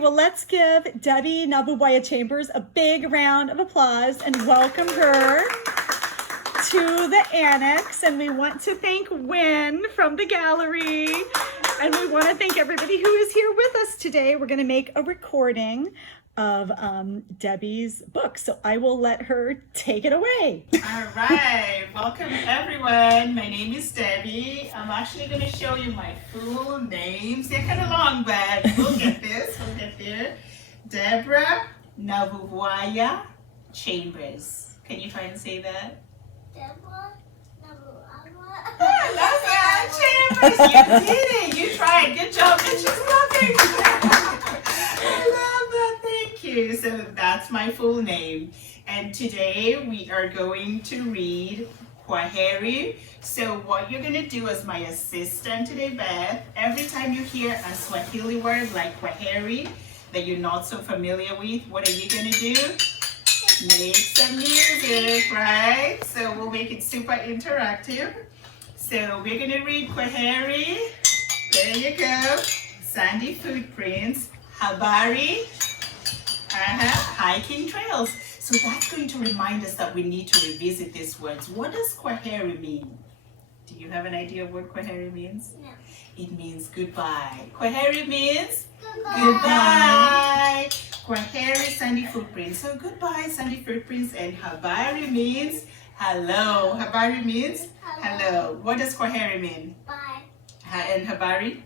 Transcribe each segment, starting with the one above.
well, let's give Debbie Nabubwaya Chambers a big round of applause and welcome her to the annex. And we want to thank Wynn from the gallery. And we want to thank everybody who is here with us today. We're going to make a recording of Debbie's book. So I will let her take it away. All right, welcome everyone. My name is Debbie. I'm actually going to show you my full names. They're kind of long, but we'll get this. We'll get there. Deborah Nabubwaya Chambers. Can you try and say that? Deborah Nabubwaya. I love that, Chambers. You did it. You tried. Good job. And she's laughing. I love that. Thank you. So that's my full name. And today we are going to read Kwaheri. So what you're going to do as my assistant today, Beth, every time you hear a Swahili word like Kwaheri that you're not so familiar with, what are you going to do? Make some music, right? So we'll make it super interactive. So we're going to read Kwaheri. There you go. Sandy footprints. Habari. Hiking trails. So that's going to remind us that we need to revisit these words. What does Kwaheri mean? Do you have an idea of what Kwaheri means? No. It means goodbye. Kwaheri means Goodbye. goodbye. Kwaheri, sandy footprints. So goodbye, sandy footprints. And Habari means hello. Habari means hello. What does Kwaheri mean? Bye. And Habari?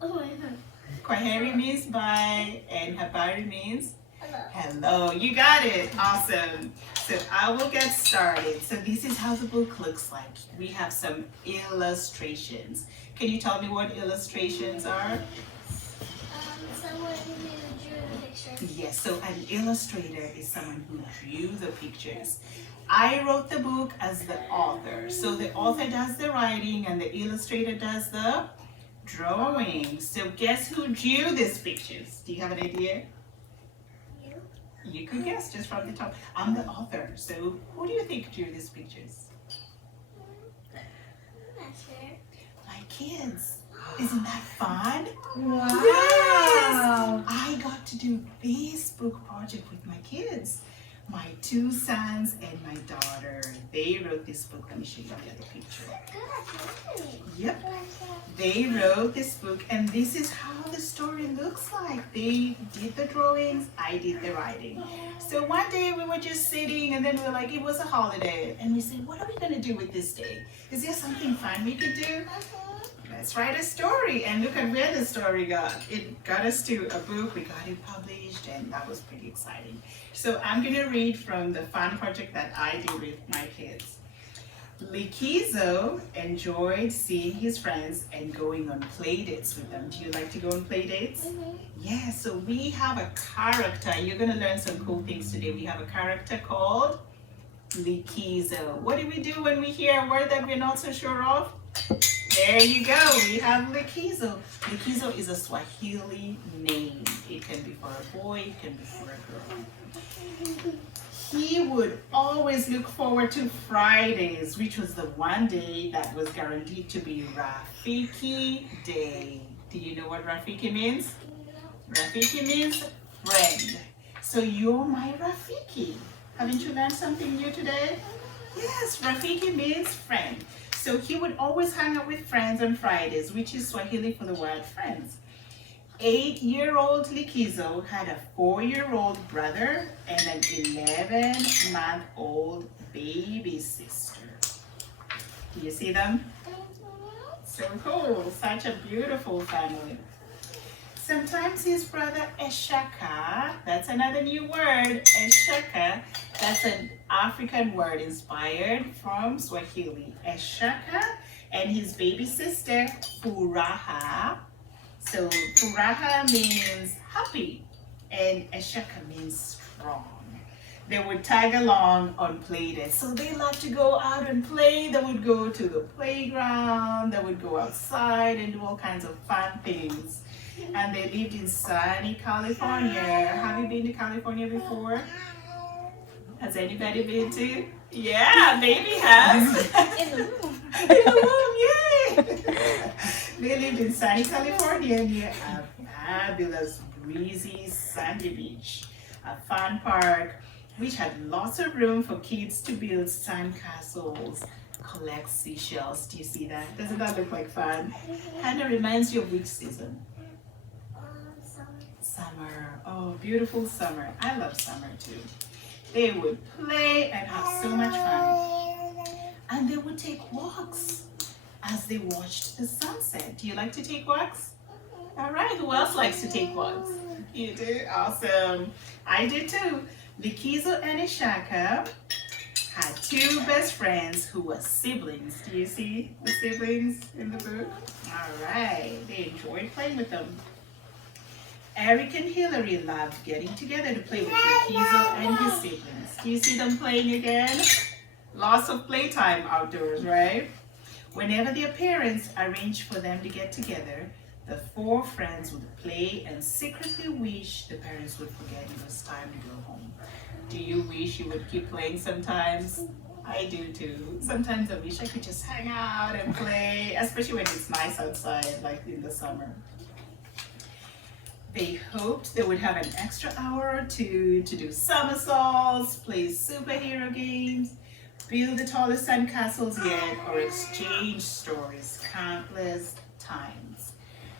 Oh my God. Kwaheri means bye, and Habari means Hello. hello. You got it. Awesome. So I will get started. So this is how the book looks like. We have some illustrations. Can you tell me what illustrations are? Someone who drew the picture. Yes, so an illustrator is someone who drew the pictures. I wrote the book as the author. So the author does the writing and the illustrator does the drawing. So guess who drew these pictures? Do you have an idea? You? You could guess just from the top. I'm the author. So who do you think drew these pictures? I'm not sure. My kids. Isn't that fun? Wow. Yes! I got to do this book project with my kids. My two sons and my daughter. They wrote this book. Let me show you the other picture. Good. Yep. They wrote this book, and this is how the story looks like. They did the drawings, I did the writing. So one day we were just sitting, and then we were like, it was a holiday, and we said, what are we going to do with this day? Is there something fun we could do? Let's write a story, and look at where the story got. It got us to a book, we got it published, and that was pretty exciting. So I'm going to read from the fun project that I did with my kids. Likizo enjoyed seeing his friends and going on play dates with them. Do you like to go on play dates? Mm-hmm. Yeah, so we have a character. You're going to learn some cool things today. We have a character called Likizo. What do we do when we hear a word that we're not so sure of? There you go. We have Likizo. Likizo is a Swahili name. It can be for a boy, it can be for a girl. He would always look forward to Fridays, which was the one day that was guaranteed to be Rafiki Day. Do you know what Rafiki means? Rafiki means friend. So you're my Rafiki. Haven't you learned something new today? Yes, Rafiki means friend. So he would always hang out with friends on Fridays, which is Swahili for the word friends. 8-year-old Likizo had a 4-year-old brother and an 11-month-old baby sister. Do you see them? So cool, such a beautiful family. Sometimes his brother Eshaka, that's another new word, Eshaka, that's an African word inspired from Swahili. Eshaka and his baby sister Furaha. So Furaha means happy and Eshaka means strong. They would tag along on play dates. So they love to go out and play. They would go to the playground. They would go outside and do all kinds of fun things. And they lived in sunny California. Have you been to California before? Has anybody been to? Yeah, baby has. In the room. In the room, yay! They lived in sunny California near a fabulous breezy sandy beach, a fun park which had lots of room for kids to build sand castles, collect seashells. Do you see that? Doesn't that look like fun? Kind of reminds you of which season? Summer. Summer. Oh, beautiful summer. I love summer too. They would play and have so much fun. And they would take walks as they watched the sunset. Do you like to take walks? All right, who else likes to take walks? You do? Awesome. I do too. Likizo and Ishaka had two best friends who were siblings. Do you see the siblings in the book? All right, they enjoyed playing with them. Eric and Hillary loved getting together to play with Likizo and his siblings. Do you see them playing again? Lots of playtime outdoors, right? Whenever their parents arranged for them to get together, the four friends would play and secretly wish the parents would forget it was time to go home. Do you wish you would keep playing sometimes? I do too. Sometimes I wish I could just hang out and play, especially when it's nice outside, like in the summer. They hoped they would have an extra hour or two to do somersaults, play superhero games, build the tallest sandcastles yet, or exchange stories countless times.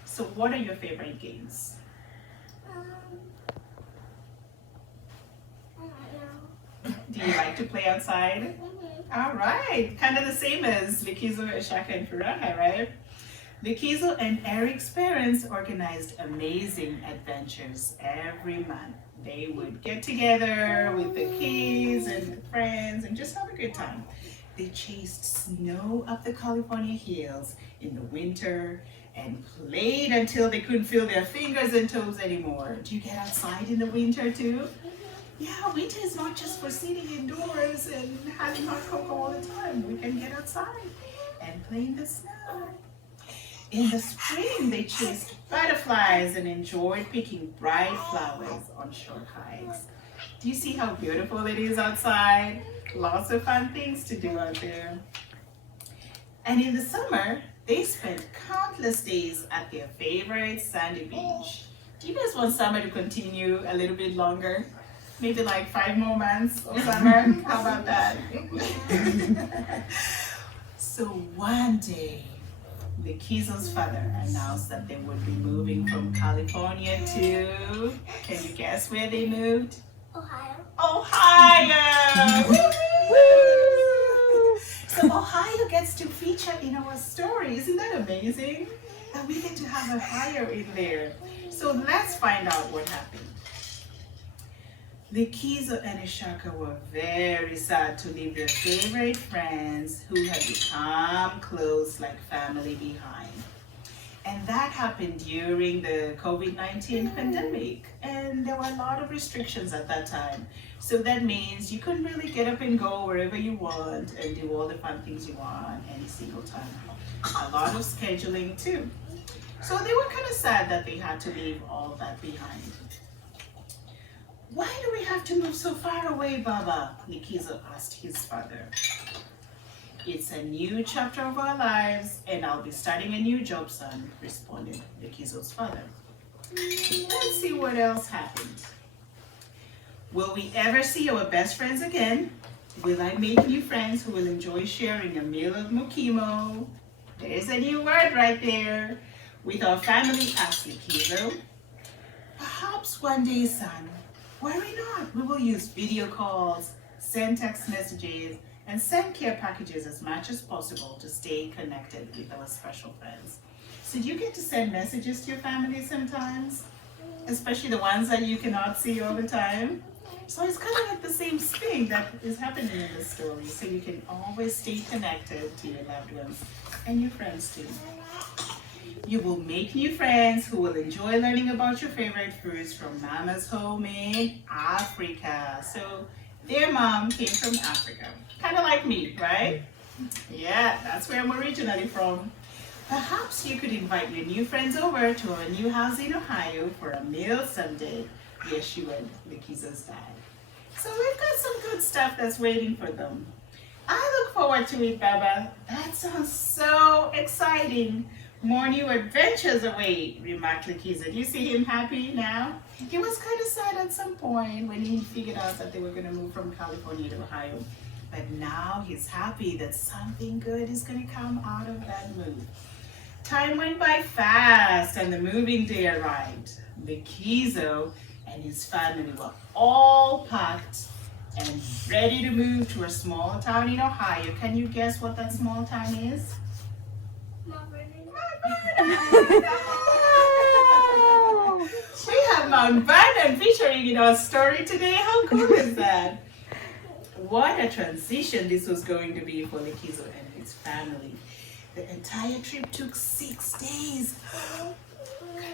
So what are your favorite games? I don't know. Do you like to play outside? All right, kind of the same as Likizo, Ishaka, and Furaha, right? Likizo and Eric's parents organized amazing adventures every month. They would get together with the kids and the friends and just have a good time. They chased snow up the California hills in the winter and played until they couldn't feel their fingers and toes anymore. Do you get outside in the winter too? Yeah, winter is not just for sitting indoors and having hot cocoa all the time. We can get outside and play in the snow. In the spring, they chased butterflies and enjoyed picking bright flowers on short hikes. Do you see how beautiful it is outside? Lots of fun things to do out there. And in the summer, they spent countless days at their favorite sandy beach. Do you guys want summer to continue a little bit longer? Maybe like 5 more months of summer? How about that? So one day, Likizo's father announced that they would be moving from California to, can you guess where they moved? Ohio. Ohio! Woo! So Ohio gets to feature in our story. Isn't that amazing? That we get to have Ohio in there. So let's find out what happened. Likizo and Ishaka were very sad to leave their favorite friends who had become close like family behind. And that happened during the COVID-19 pandemic. And there were a lot of restrictions at that time. So that means you couldn't really get up and go wherever you want and do all the fun things you want any single time. A lot of scheduling too. So they were kind of sad that they had to leave all that behind. Why do we have to move so far away, Baba? Likizo asked his father. It's a new chapter of our lives, and I'll be starting a new job, son, responded Likizo's father. Let's see what else happened. Will we ever see our best friends again? Will I make new friends who will enjoy sharing a meal of mokimo? There's a new word right there. With our family, asked Likizo. Perhaps one day, son. Worry not, we will use video calls, send text messages, and send care packages as much as possible to stay connected with our special friends. So do you get to send messages to your family sometimes? Especially the ones that you cannot see all the time? So it's kind of like the same thing that is happening in this story. So you can always stay connected to your loved ones and your friends too. You will make new friends who will enjoy learning about your favorite foods from Mama's home in Africa. So their mom came from Africa. Kind of like me, right? Yeah, that's where I'm originally from. Perhaps you could invite your new friends over to our new house in Ohio for a meal someday. Yes, you would, Likizo's dad. So we've got some good stuff that's waiting for them. I look forward to it, Baba. That sounds so exciting. More new adventures await, remarked Lakiza. Do you see him happy now? He was kind of sad at some point when he figured out that they were going to move from California to Ohio. But now he's happy that something good is going to come out of that move. Time went by fast and the moving day arrived. Lakiza and his family were all packed and ready to move to a small town in Ohio. Can you guess what that small town is? Mount Vernon. We have Mount Vernon featuring in our story today. How cool is that? What a transition this was going to be for Lakiza and his family. The entire trip took 6 days.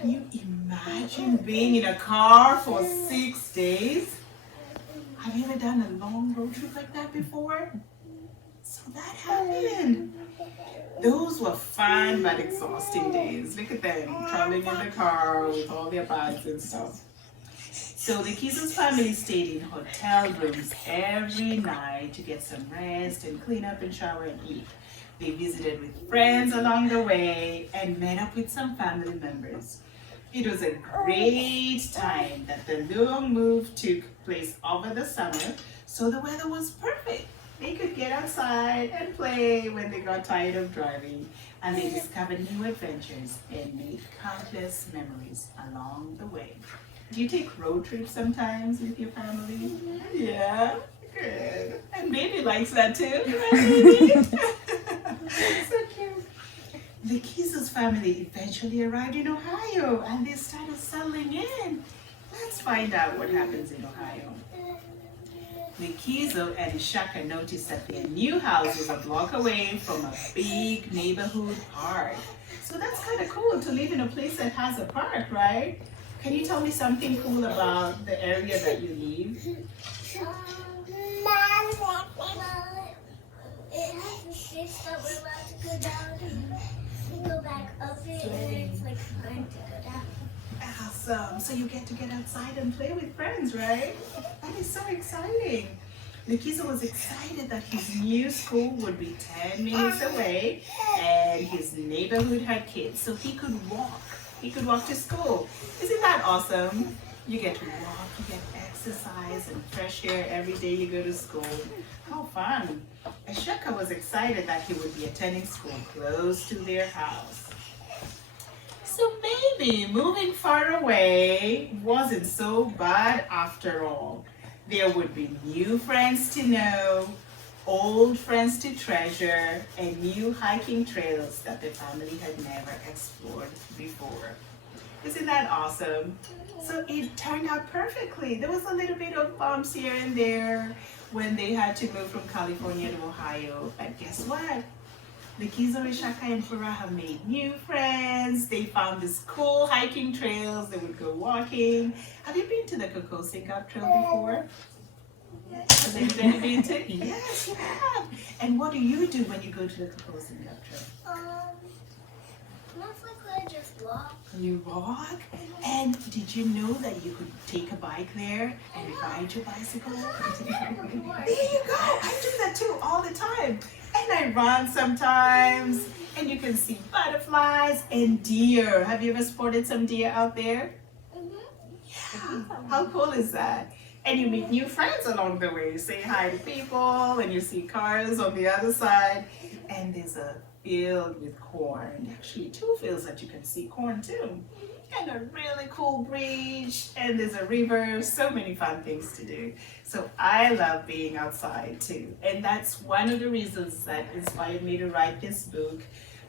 Can you imagine being in a car for 6 days? Have you ever done a long road trip like that before? So that happened. Those were fun but exhausting days. Look at them traveling in the car with all their bags and stuff. So the Lakiza's family stayed in hotel rooms every night to get some rest and clean up and shower and eat. They visited with friends along the way and met up with some family members. It was a great time that the long move took place over the summer, so the weather was perfect. They could get outside and play when they got tired of driving, and they discovered new adventures and made countless memories along the way. Do you take road trips sometimes with your family? Yeah, good. And baby likes that too, right, baby? So cute. Lakiza's family eventually arrived in Ohio and they started settling in. Let's find out what happens in Ohio. Lakiza and Ishaka noticed that their new house was a block away from a big neighborhood park. So that's kind of cool to live in a place that has a park, right? Can you tell me something cool about the area that you live? It has a stairs that we're allowed to go down and go back up it, and it's like fun to go down. Awesome. So you get to get outside and play with friends, right? That is so exciting. Lakiza was excited that his new school would be 10 minutes away and his neighborhood had kids, so he could walk. He could walk to school. Isn't that awesome? You get to walk, you get exercise and fresh air every day you go to school. How fun. Ashaka was excited that he would be attending school close to their house. So maybe moving far away wasn't so bad after all. There would be new friends to know, old friends to treasure, and new hiking trails that the family had never explored before. Isn't that awesome? So it turned out perfectly. There was a little bit of bumps here and there when they had to move from California to Ohio. But guess what? Lakiza, Ishaka, and Furaha made new friends. They found these cool hiking trails. They would go walking. Have you been to the Kokosingap Trail before? Has anybody been to? Yes, you have. And what do you do when you go to the Kokosingap Trail? Most likely I just walk. You walk? And did you know that you could take a bike there and ride your bicycle? There you go. I do that too all the time. And I run sometimes. And you can see butterflies and deer. Have you ever spotted some deer out there? Yeah. How cool is that? And you meet new friends along the way. You say hi to people and you see cars on the other side. And there's a field with corn. Actually, two fields that you can see corn too. And a really cool bridge. And there's a river. So many fun things to do. So I love being outside too. And that's one of the reasons that inspired me to write this book,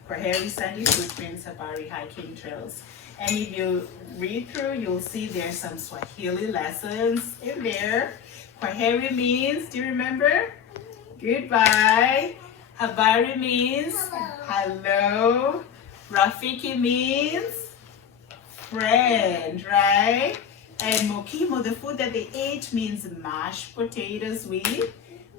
Kwaheri Sandy Footprints, Habari Hiking Trails. And if you read through, you'll see there's some Swahili lessons in there. Kwaheri means, do you remember? Goodbye. Habari means hello. Rafiki means friend, right? And mokimo, the food that they ate, means mashed potatoes with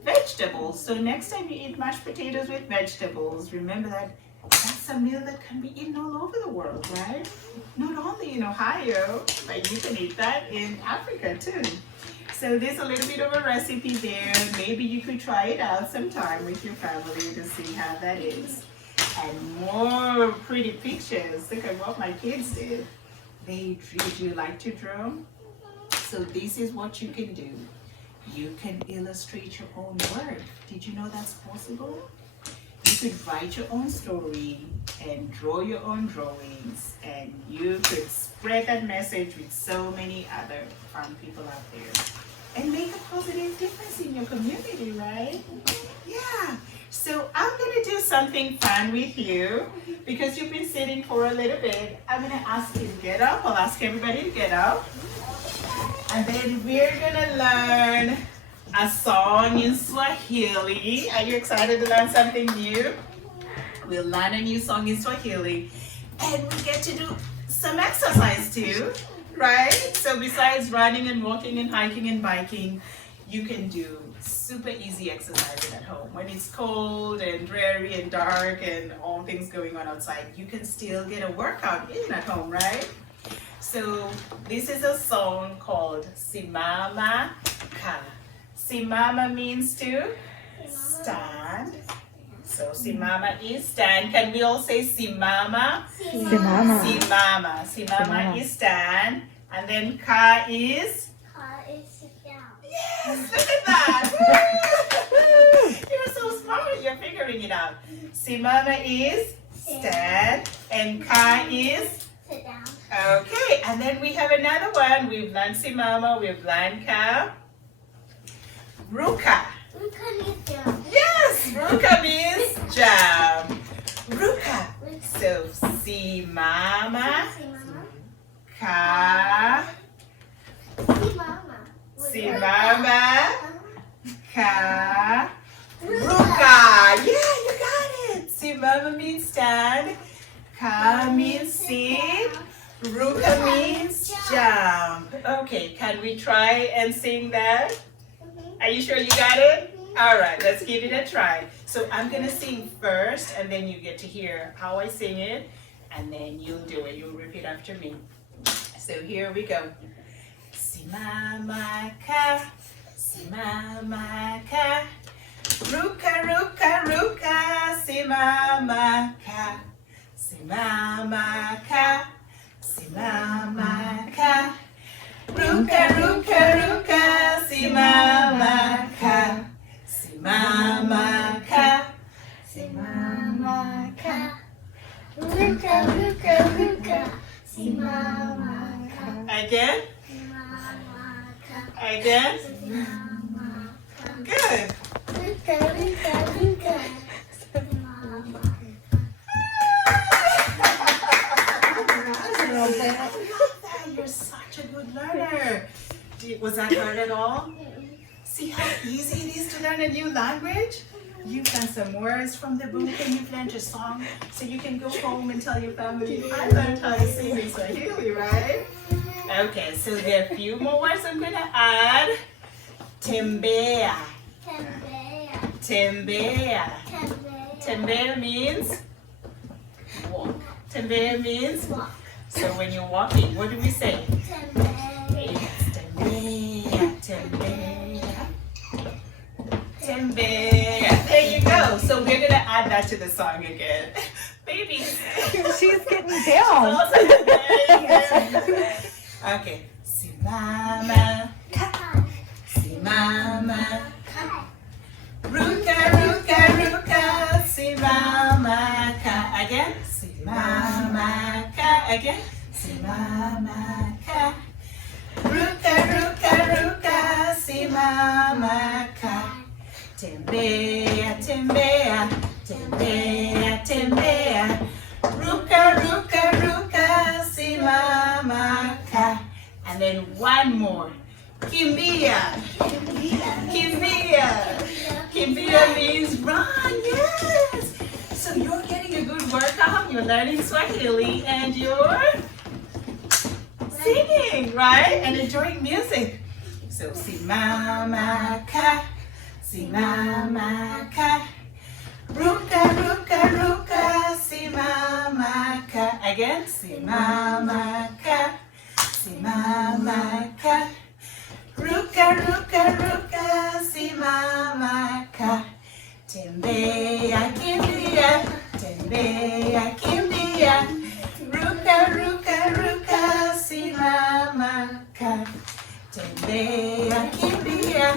vegetables. So next time you eat mashed potatoes with vegetables, remember that that's a meal that can be eaten all over the world, right? Not only in Ohio, but you can eat that in Africa too. So there's a little bit of a recipe there. Maybe you could try it out sometime with your family to see how that is. and more pretty pictures. Look at what my kids did. They drew. Do you like to draw? So this is what you can do. You can illustrate your own work. Did you know that's possible? You could write your own story and draw your own drawings, and you could spread that message with so many other fun people out there and make a positive difference in your community, right? Yeah. So I'm going to do something fun with you because you've been sitting for a little bit. I'm going to ask you to get up. I'll ask everybody to get up. And then we're going to learn a song in Swahili. Are you excited to learn something new? We'll learn a new song in Swahili. And we get to do some exercise too, right? So besides running and walking and hiking and biking, you can do super easy exercises at home. When it's cold and dreary and dark and all things going on outside, you can still get a workout in at home, right? So this is a song called Simama Ka. Simama means to stand. So Simama is stand. Can we all say Simama? Simama. Simama. Simama is stand. And then Ka is? Ka is sit down. Yes, look at that. You're so smart. You're figuring it out. Simama is stand. And Ka is? Sit down. Okay, and then we have another one. We've learned Simama, we've learned Ka. Ruka. Ruka means jump. Yes, Ruka means jump. Ruka. So Simama, Simama. Ka, Simama. Simama, Ka, Ruka. Yeah, you got it. Simama means stand. Ka means sit. Ruka means jump. Okay, can we try and sing that? Are you sure you got it? All right, let's give it a try. So I'm going to sing first, and then you get to hear how I sing it, and then you'll do it. You'll repeat after me. So here we go. Simama ka, simama ka, ruka, ruka, ruka, simama ka, simama ka, simama ka. Ruka, ruka, ruka, simama ka, simama ka, simama ka. Ruka, ruka, ruka. Simama ka. Again, Simama ka. again. Simama ka. Good. Ruka, ruka, ruka. Simama ka. I love that. You're such a good learner. Was that hard at all? See how easy it is to learn a new language? You've done some words from the book and you've learned a song, so you can go home and tell your family, I learned how to sing in Swahili, right? Okay, so there are a few more words I'm going to add. Tembea. Tembea. Tembea. Tembea. Tembea means walk. Tembea means Walk. so when you're walking, what do we say? Tembea. It's tembea, tembea, tembea. There you go. So we're gonna add that to the song again. Baby. She's getting down. Okay. Simama, simama, ruka, ruka, ruka, simama ka. Again. Simama ka. Again. Simama ka. Ruka, ruka, ruka, simama ka. Tembea, tembea, tembea, tembea. Ruka, ruka, ruka, simama ka. And then one more. Kimbia. Kimbia. Kimbia means run, yes. So you're getting a good workout. You're learning Swahili and you're singing, right? And enjoying music. So simama ka, simama ka, ruka, ruka, ruka, simama ka. Again, simama ka, simama ka, ruka, ruka, ruka, simama ka. Tembea, kimbia, tembea. Tembea, kimbia, ruka, ruka, ruka, simama, kaa. Tembea, kimbia,